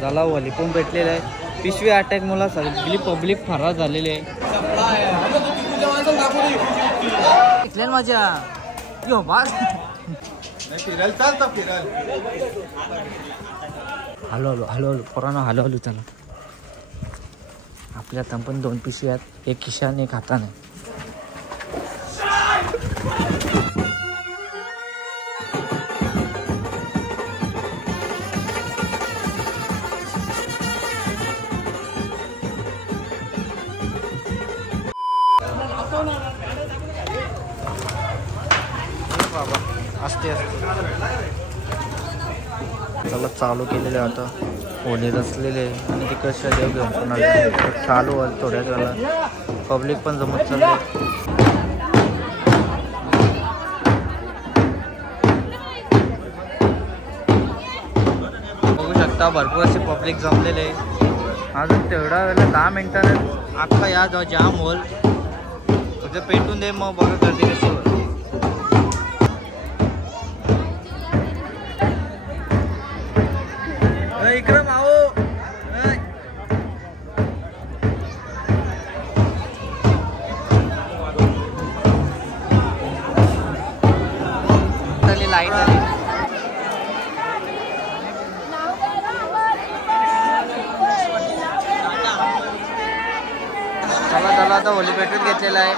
झाला वली पण भेटलेला आहे. पिशवी अटॅक मुला सगळी पब्लिक फरार झालेली आहे. माझ्या यो बाग फिरायला चालतं फिरायला. हॅलो पोरांनो हॅलो चला. आपल्या हातात पण 2 पिशवी आहेत, एक खिशाने एक हाताने. असते चला चालू केलेले आता होणे रचलेले आणि तिकडच्या देव घेऊन पण आले. चालू आहे थोड्याच वेळा. पब्लिक पण जमत चालले. बघू शकता भरपूर असे पब्लिक जमलेले. अजून तेवढा वेळेला 10 मिनिटांनी अख्खा या जाम होल तुझं पेटून दे. मग बघा गर्दी कशी होती. इकडं माओ लाईट आली. चला आता होली पेटून घेतलेला आहे.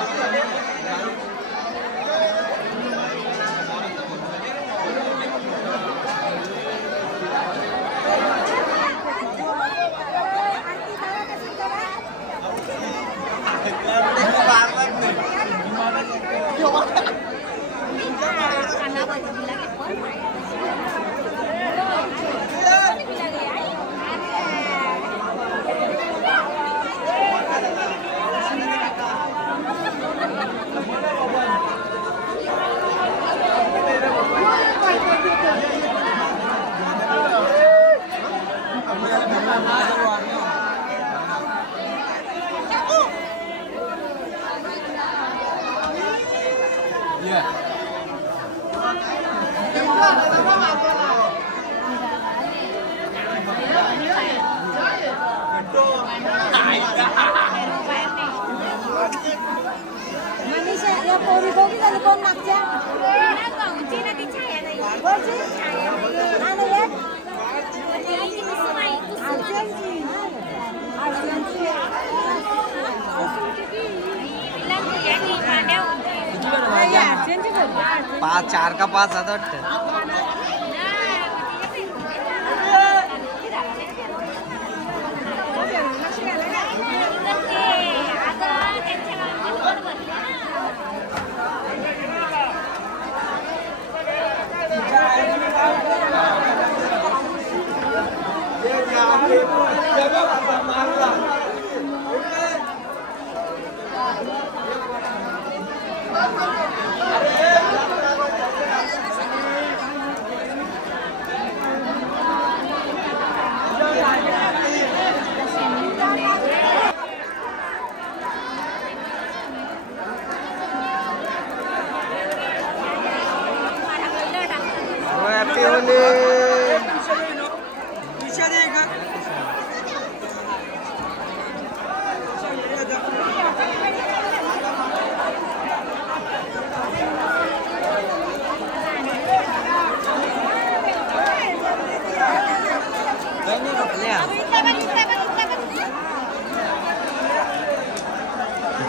पाच 4 का 5 आता वाटतं.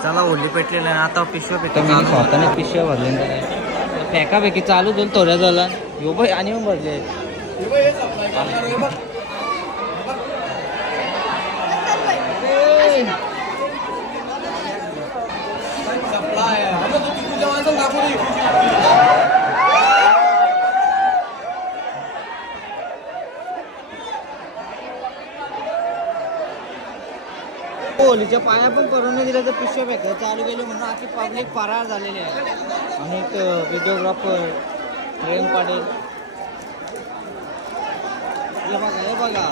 चला होली पेटलेलं आहे. आता पिशव्या पेटवून स्वतःने पिशव्या भरले. फेकाफेकी चालू झाली थोड्या झाला. यो बाई आणि मग भरले. होलीच्या पाया पण करून नाही दिल्या तर पिशव्या फेकायला चालू केली म्हणून आखी पब्लिक फरार झालेली आहे. आणि एक व्हिडिओग्राफर प्रेम पाटील हे बघा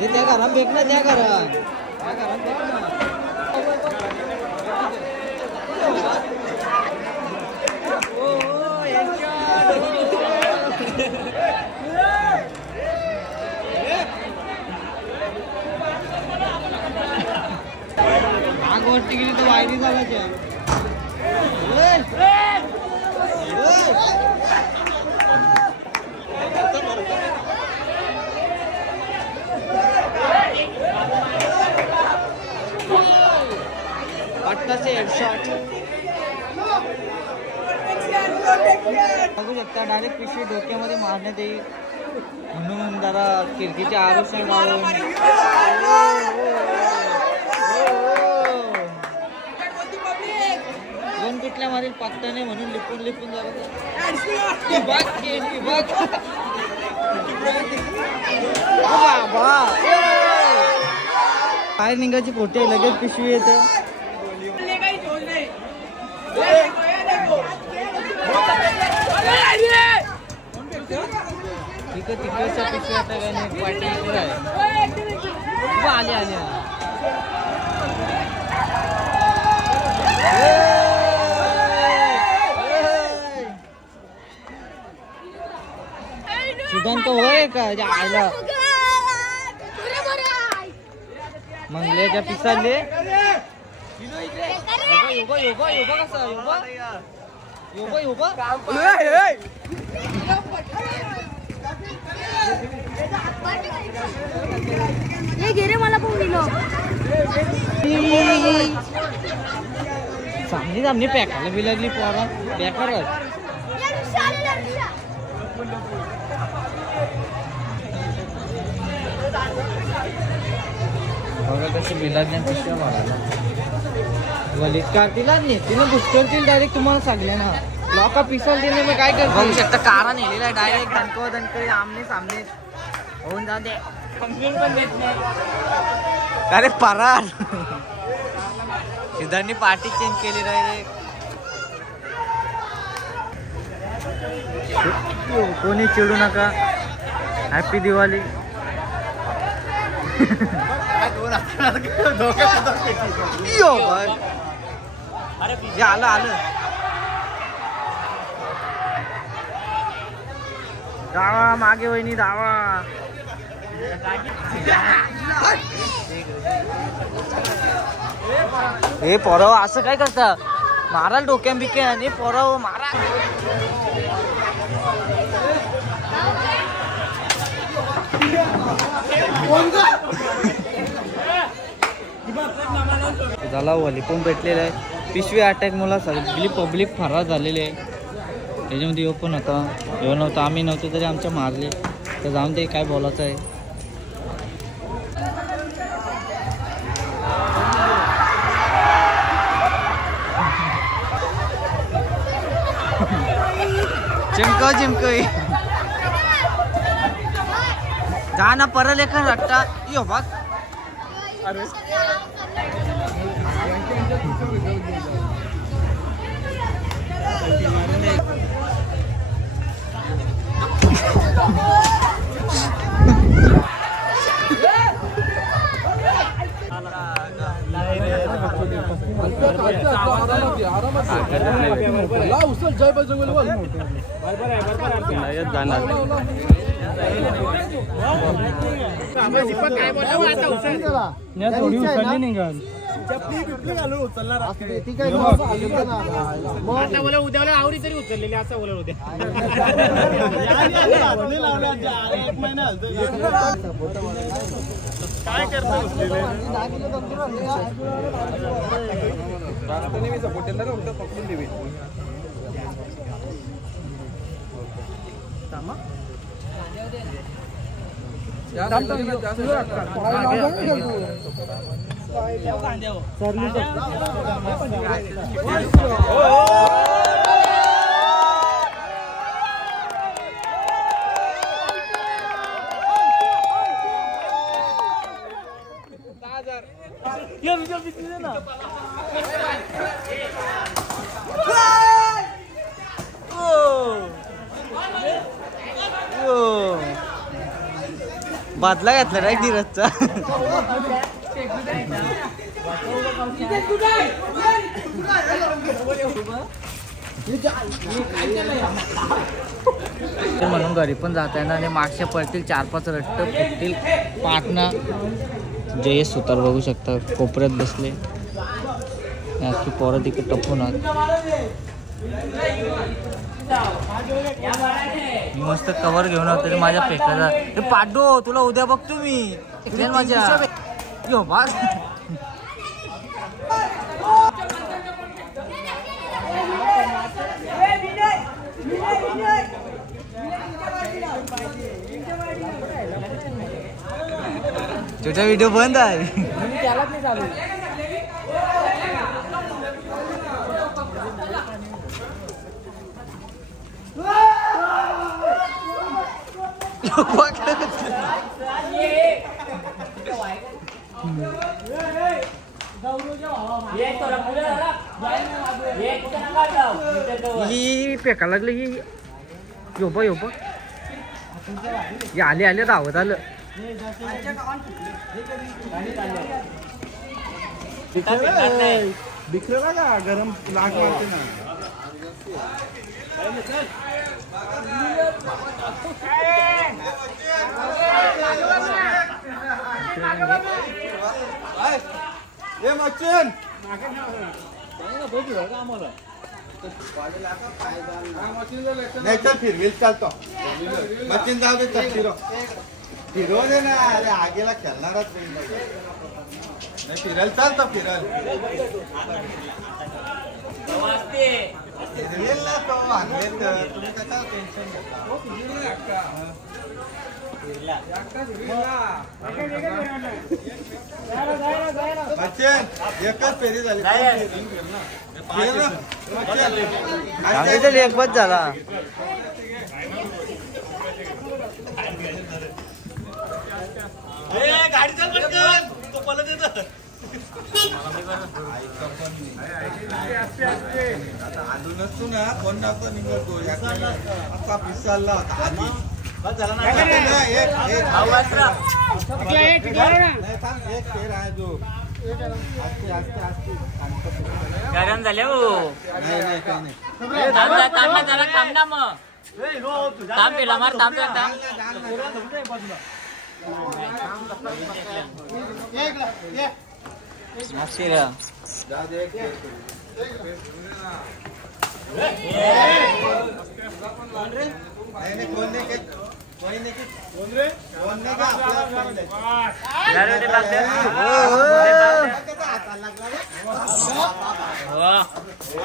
हे त्या घरात फेक ना त्या घरात फेक ना. वरती गेली तर वायरी झाल्याच्या पटकाचे हेडशॉट बघू शकता. डायरेक्ट पिशवी डोक्यामध्ये मारण्यात येईल म्हणून जरा खिडकीचे आरक्षण लावून कोण कुठल्या मारील पत्ता नाही म्हणून लिपून लिपून जरा बाहेर निघायची पोटे लगेच पिशवी येतं. तिकडच्या पिशवी आता काय नाही वाटी इकडे आहे. आली आली सिद्धांत होय का आयला मंगल्याच्या पिसाले योगा योगा योगा कसा योगा योगा योगा ये घे रे मला पण दिलो सामनी सामनी पॅकाला बी लागली पोरा बेकारच. बघा कशी बिलाजने पिशव्या मारायला वलीत काढतील आणि तिनं बुस्टरतील डायरेक्ट तुम्हाला सांगले ना लॉका पिसल दिले मग काय करतो बघू शकता. कारा नेलेला आहे डायरेक्ट दणकव दणकळी आमने सामने होऊन जाते कंप्लेंट पण देत नाही. अरे परार सिद्धांनी पार्टी चेंज केली डायरेक्ट. कोणी चिडू नका. हॅपी दिवाळी. आलं आलं धावा मागे वहिनी धावा. हे पोरव असं काय करता माराल डोक्या बिक्या आणि पोरव मारा. झाला वली पण भेटलेला आहे. पिशवी अटॅक मला सगळी पब्लिक फरार झालेली आहे. त्याच्यामध्ये येऊ पण होता येऊ नव्हता आम्ही नव्हतो तरी आमच्या मारले तर जाऊन ते काय बोलायचं आहे. चिमकव चिमकवी जा ना परत एका रट्टा यो बघ. जय बजरंग उद्याला आवडी तरी उचललेली असं बोला उद्या काय करतो बादला घातला रे धीरजचा. म्हणून घरी पण जाता येणार आणि मागच्या पडतील 4-5 रट्ट फुटतील पाटणा. जयेश सुतार बघू शकता कोपऱ्यात बसले. की पोरं तिकडे टपून आहात. मी मस्त कवर घेऊन आलो तरी माझ्या पेकाला हे पाडो तुला उद्या बघतो मी माझ्या यो बास. तुझा व्हिडिओ बंद आहे. त्यालाच नाही चालू. ही पेका लागलं ही योबा योबा आले आले धावत आलं. बिखरेला का गरम लाग मारते ना. ये मच्छन नाही चल फिरवील चालतो. मच्छीन जाऊ दे चल फिरव दे ना. अरे आगेला खेळणारच नाही. फिरायला चालतो फिरायला फिरवेल ना तो आणले तर तुम्ही कसा टेन्शन घेता. मच्छन एकच फेरी झाली. एक बस झाला. आलू नसतो ना कोण टाकतो निघतो असा पिसाला आधी एक फेर आहे जो आस्ते आस्ते आस्ते गरम झाले हो. नाही नाही काही नाही.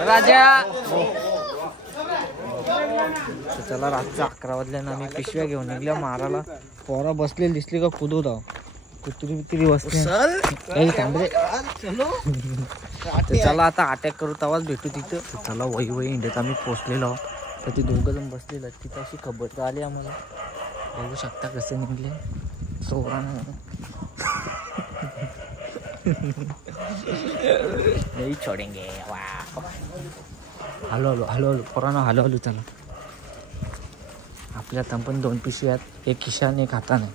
राजा चला रातच्या 11 वाजल्यानं आम्ही पिशव्या घेऊन निघल्या मारायला. पोरा बसलेली दिसली का कुदू धाव. कुत्री बित्री बसते. चला आता अटॅक करू तेव्हाच भेटू तिथं. चला वही वही इंडियात आम्ही पोचलेलो. तर ती दोघं जण बसलेलं तिथं अशी खबर आली आम्हाला. बघू शकता कसे निघले चोरानं. नाही छोडेंगे. हॅलो हॅलो हॅलो हॅलो पोरांनो हॅलो हॅलो. चला आपल्या पण 2 पिशव्यात एक खिशाने एक हाताने.